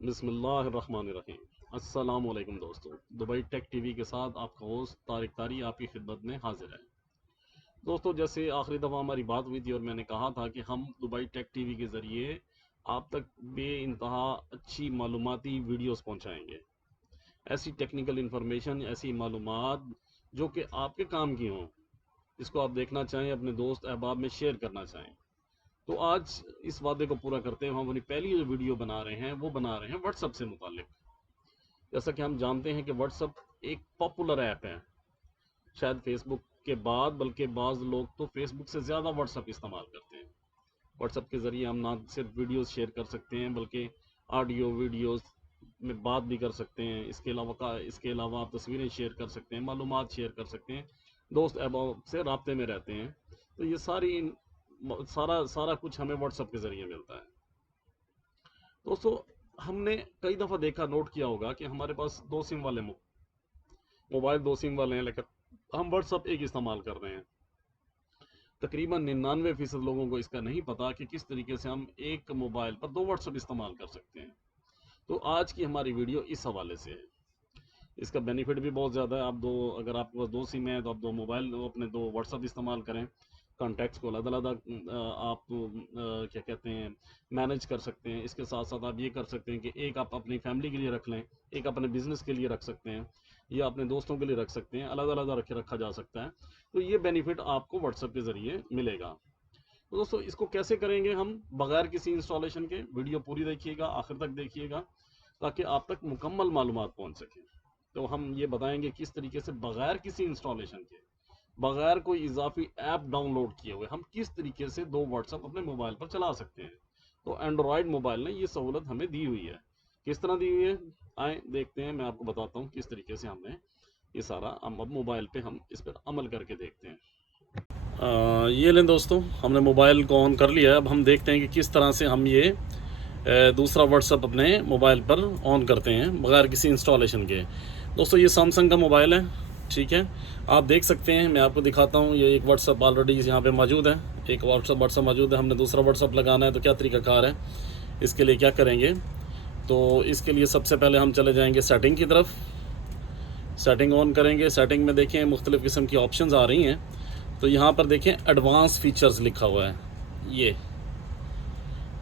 बिस्मिल्लाहिर्रहमानिर्रहीम। अस्सलामुअलैकुम दोस्तों, दुबई टेक टीवी के साथ आपका होस्ट तारिक तारी आपकी खिदमत में हाजिर है। दोस्तों, जैसे आखिरी दफ़ा हमारी बात हुई थी और मैंने कहा था कि हम दुबई टेक टीवी के ज़रिए आप तक बे इंतहा अच्छी मालूमाती वीडियोस पहुंचाएंगे। ऐसी टेक्निकल इन्फॉर्मेशन, ऐसी मालूमात जो कि आपके काम की हों, इसको आप देखना चाहें, अपने दोस्त अहबाब में शेयर करना चाहें। तो आज इस वादे को पूरा करते हुए हम अपनी पहली जो वीडियो बना रहे हैं वो बना रहे हैं व्हाट्सअप से मुतालिक। जैसा कि हम जानते हैं कि व्हाट्सअप एक पॉपुलर ऐप है, शायद फेसबुक के बाद, बल्कि बाज़ लोग तो फेसबुक से ज़्यादा व्हाट्सअप इस्तेमाल करते हैं। व्हाट्सअप के ज़रिए हम ना सिर्फ वीडियोस शेयर कर सकते हैं बल्कि ऑडियो वीडियोस में बात भी कर सकते हैं। इसके अलावा आप तस्वीरें शेयर कर सकते हैं, मालूमात शेयर कर सकते हैं, दोस्त अहबाब से राब्ते में रहते हैं। तो ये सारा सारा कुछ हमें व्हाट्सअप के ज़रिए मिलता है। दोस्तों, हमने कई दफ़ा देखा, नोट किया होगा कि हमारे पास दो सिम वाले मोबाइल दो सिम वाले हैं, लेकिन हम व्हाट्सअप एक इस्तेमाल कर रहे हैं। तकरीबन 99% लोगों को इसका नहीं पता कि किस तरीके से हम एक मोबाइल पर दो व्हाट्सअप इस्तेमाल कर सकते हैं। तो आज की हमारी वीडियो इस हवाले से है। इसका बेनिफिट भी बहुत ज़्यादा है। अगर आपके पास दो सिम है तो आप दो मोबाइल, अपने दो व्हाट्सअप इस्तेमाल करें। कॉन्टैक्ट्स को अलग अलग आप क्या कहते हैं, मैनेज कर सकते हैं। इसके साथ साथ आप ये कर सकते हैं कि एक आप अपनी फैमिली के लिए रख लें, एक अपने बिजनेस के लिए रख सकते हैं, या अपने दोस्तों के लिए रख सकते हैं। अलग अलग रखा जा सकता है। तो ये बेनिफिट आपको व्हाट्सएप के ज़रिए मिलेगा। तो दोस्तों, इसको कैसे करेंगे हम बगैर किसी इंस्टॉलेशन के? वीडियो पूरी देखिएगा, आखिर तक देखिएगा, ताकि आप तक मुकम्मल मालूमात पहुँच सकें। तो हम ये बताएंगे किस तरीके से बगैर किसी इंस्टॉलेशन के, बगैर कोई इजाफी ऐप डाउनलोड किए हुए, हम किस तरीके से दो व्हाट्सएप अपने मोबाइल पर चला सकते हैं। तो एंड्रॉयड मोबाइल ने ये सहूलत हमें दी हुई है। किस तरह दी हुई है, आए देखते हैं। मैं आपको बताता हूँ किस तरीके से हमने ये सारा, हम अब मोबाइल पे हम इस पर अमल करके देखते हैं। ये लें दोस्तों, हमने मोबाइल को ऑन कर लिया है। अब हम देखते हैं कि किस तरह से हम ये दूसरा व्हाट्सएप अपने मोबाइल पर ऑन करते हैं बगैर किसी इंस्टॉलेशन के। दोस्तों, ये सैमसंग का मोबाइल है, ठीक है। आप देख सकते हैं, मैं आपको दिखाता हूँ। ये एक व्हाट्सएप ऑलरेडी यहाँ पे मौजूद है, एक व्हाट्सएप मौजूद है। हमने दूसरा व्हाट्सएप लगाना है तो क्या तरीक़ाकार है, इसके लिए क्या करेंगे? तो इसके लिए सबसे पहले हम चले जाएंगे सेटिंग की तरफ। सेटिंग ऑन करेंगे। सेटिंग में देखें मुख्तलिफ़ किस्म की ऑप्शंस आ रही हैं। तो यहाँ पर देखें एडवांस फीचर्स लिखा हुआ है, ये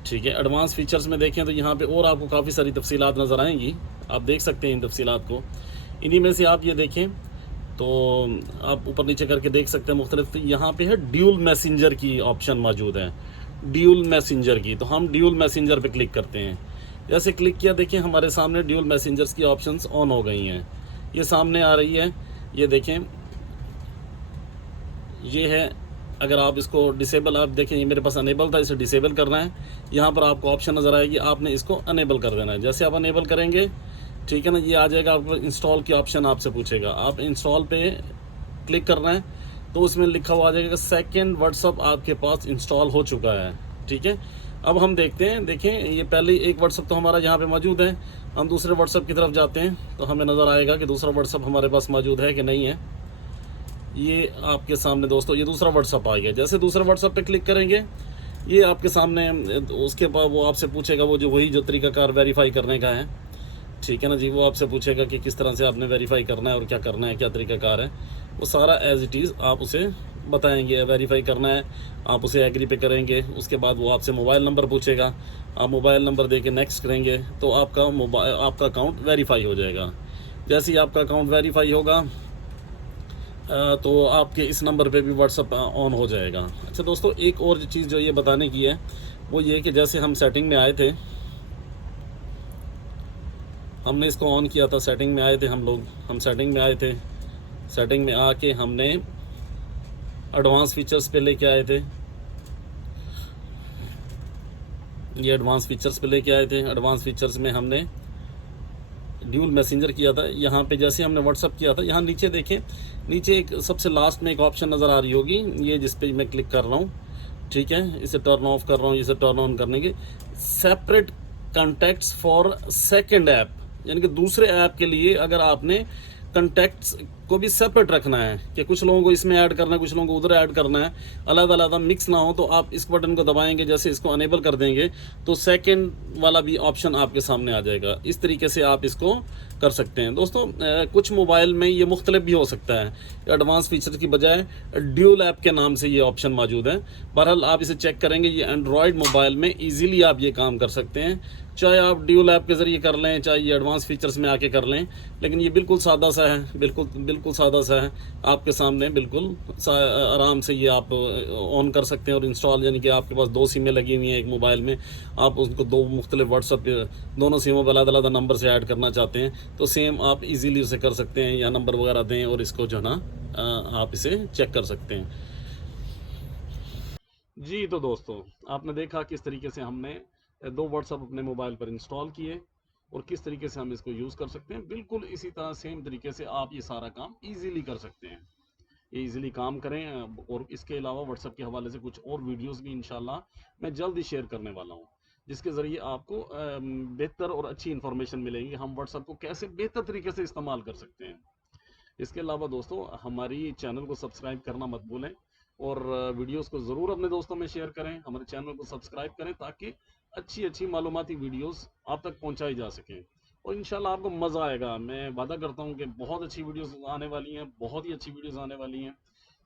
ठीक है। एडवांस फीचर्स में देखें तो यहाँ पे और आपको काफ़ी सारी तफसीलात नज़र आएंगी। आप देख सकते हैं इन तफसीलात को। इन्हीं में से आप ये देखें तो आप ऊपर नीचे करके देख सकते हैं मुख्तलिफ। तो यहाँ पे है ड्यूल मैसेंजर की ऑप्शन मौजूद है, ड्यूल मैसेंजर की। तो हम ड्यूल मैसेंजर पे क्लिक करते हैं। जैसे क्लिक किया, देखें हमारे सामने ड्यूल मैसेंजर्स की ऑप्शंस ऑन हो गई हैं, ये सामने आ रही है। ये देखें, ये है। अगर आप इसको डिसेबल, आप देखें ये मेरे पास अनेबल था, इसे डिसेबल करना है। यहाँ पर आपको ऑप्शन नज़र आएगी, आपने इसको अनेबल कर देना है। जैसे आप अनेबल करेंगे, ठीक है ना, ये आ जाएगा। आपको इंस्टॉल की ऑप्शन आपसे पूछेगा, आप इंस्टॉल पे क्लिक करना है। तो उसमें लिखा हुआ आ जाएगा सेकेंड व्हाट्सअप आपके पास इंस्टॉल हो चुका है, ठीक है। अब हम देखते हैं, देखें ये पहले एक व्हाट्सअप तो हमारा यहाँ पे मौजूद है। हम दूसरे व्हाट्सअप की तरफ जाते हैं तो हमें नज़र आएगा कि दूसरा व्हाट्सअप हमारे पास मौजूद है कि नहीं है। ये आपके सामने दोस्तों, ये दूसरा व्हाट्सअप आ गया। जैसे दूसरे व्हाट्सअप पे क्लिक करेंगे, ये आपके सामने, उसके बाद वो आपसे पूछेगा, वो जो वही जो तरीक़ाकार वेरीफाई करने का है, ठीक है ना जी। वो आपसे पूछेगा कि किस तरह से आपने वेरीफाई करना है और क्या करना है, क्या तरीक़ाकार है। वो सारा एज़ इट इज़ आप उसे बताएंगे। वेरीफाई करना है, आप उसे एग्री पे करेंगे। उसके बाद वो आपसे मोबाइल नंबर पूछेगा, आप मोबाइल नंबर दे के नेक्स्ट करेंगे तो आपका अकाउंट वेरीफाई हो जाएगा। जैसे ही आपका अकाउंट वेरीफाई होगा तो आपके इस नंबर पे भी व्हाट्सअप ऑन हो जाएगा। अच्छा दोस्तों, एक और चीज़ जो ये बताने की है वो ये कि जैसे हम सेटिंग में आए थे, हमने इसको ऑन किया था, सेटिंग में आए थे हम सेटिंग में आए थे। सेटिंग में आके हमने एडवांस फीचर्स पे लेके आए थे, ये एडवांस फीचर्स पे लेके आए थे। एडवांस फीचर्स में हमने ड्यूल मैसेंजर किया था। यहाँ पे जैसे हमने व्हाट्सअप किया था, यहाँ नीचे देखें, नीचे एक सबसे लास्ट में एक ऑप्शन नज़र आ रही होगी, ये जिस पे मैं क्लिक कर रहा हूँ, ठीक है। इसे टर्न ऑफ कर रहा हूँ, इसे टर्न ऑन करने के, separate contacts for second app, यानी कि दूसरे ऐप के लिए अगर आपने कंटेक्ट्स को भी सेपरेट रखना है कि कुछ लोगों को इसमें ऐड करना है, कुछ लोगों को उधर ऐड करना है, अलग अलग मिक्स ना हो। तो आप इस बटन को दबाएंगे, जैसे इसको अनेबल कर देंगे तो सेकंड वाला भी ऑप्शन आपके सामने आ जाएगा। इस तरीके से आप इसको कर सकते हैं दोस्तों। कुछ मोबाइल में ये मुख्तलिफ भी हो सकता है, एडवांस फीचर की बजाय ड्यूल ऐप के नाम से ये ऑप्शन मौजूद है। बहरहाल आप इसे चेक करेंगे, ये एंड्रॉयड मोबाइल में ईजीली आप ये काम कर सकते हैं, चाहे आप ड्यूल ऐप के ज़रिए कर लें, चाहे ये एडवांस फीचर्स में आके कर लें। लेकिन ये बिल्कुल सादा सा है, बिल्कुल सादा सा है आपके सामने, बिल्कुल आराम से ये आप ऑन कर सकते हैं और इंस्टॉल, यानी कि आपके पास 2 सिमें लगी हुई हैं एक मोबाइल में, आप उनको 2 मुख्तलिफ व्हाट्सअप दोनों सिमों पर अलग अलग नंबर से ऐड करना चाहते हैं तो सेम आप इजीली उसे कर सकते हैं, या नंबर वगैरह दें और इसको जो है ना आप इसे चेक कर सकते हैं। जी तो दोस्तों, आपने देखा किस तरीके से हमने 2 व्हाट्सएप अपने मोबाइल पर इंस्टॉल किए और किस तरीके से हम इसको यूज़ कर सकते हैं। बिल्कुल इसी तरह सेम तरीके से आप ये सारा काम इजीली कर सकते हैं, ये इजीली काम करें। और इसके अलावा व्हाट्सएप के हवाले से कुछ और वीडियोस भी इंशाल्लाह मैं जल्द ही शेयर करने वाला हूँ, जिसके ज़रिए आपको बेहतर और अच्छी इन्फॉर्मेशन मिलेगी, हम व्हाट्सएप को कैसे बेहतर तरीके से इस्तेमाल कर सकते हैं। इसके अलावा दोस्तों, हमारी चैनल को सब्सक्राइब करना मत भूलें और वीडियोस को ज़रूर अपने दोस्तों में शेयर करें, हमारे चैनल को सब्सक्राइब करें ताकि अच्छी अच्छी मालूमाती वीडियोस आप तक पहुंचाई जा सकें और इंशाल्लाह आपको मज़ा आएगा। मैं वादा करता हूं कि बहुत अच्छी वीडियोस आने वाली हैं, बहुत ही अच्छी वीडियोस आने वाली हैं।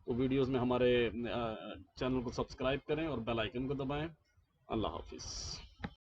तो वीडियोस में हमारे चैनल को सब्सक्राइब करें और बेल आइकन को दबाएं। अल्लाह हाफिज़।